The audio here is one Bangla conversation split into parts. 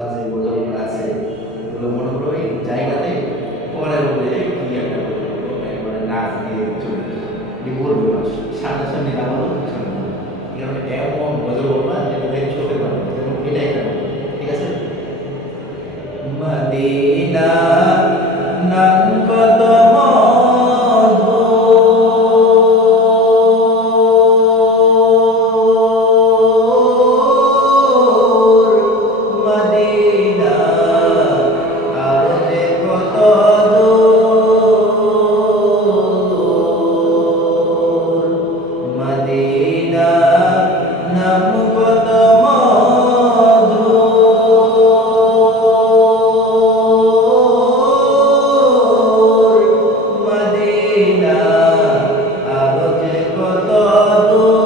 আছে গোলকগুলো আছে এগুলো মনে করো এই জায়গাতে পরে বলে কি একটা একবারে নাচ দিয়ে চলে বলবো সামনাসামনি না বলো সামনে এখানে এমন মজা বলবা যেটা দেখে চোখে পাবে যেমন এটা একটা ঠিক আছে মদিনা নাম কত মদিনা আর যে কত দূর মদিনা নাম কত মধুর মদিনা আর যে কত দূর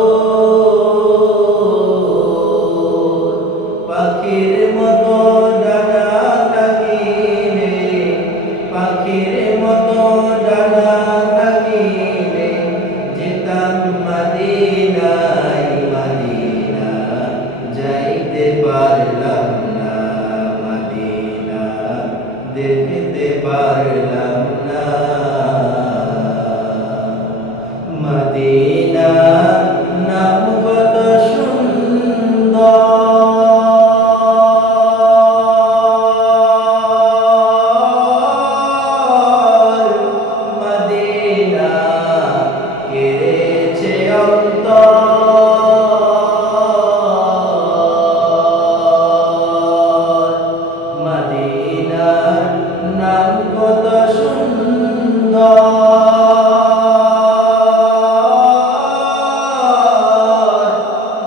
পাখির মতো ডানা থাকিলে পাখির মতো ডানা থাকিলে যেতাম মদিনায় মদিনা যাইতে পারলাম না মদিনা দেখতে পারলাম না মদিনা নাম কত সুন্দর মদিনা কেড়েছে অন্তর মদিনার নাম কত সুন্দর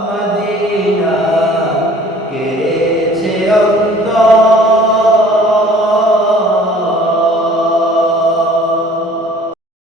মদিনা কেড়েছে অন্তর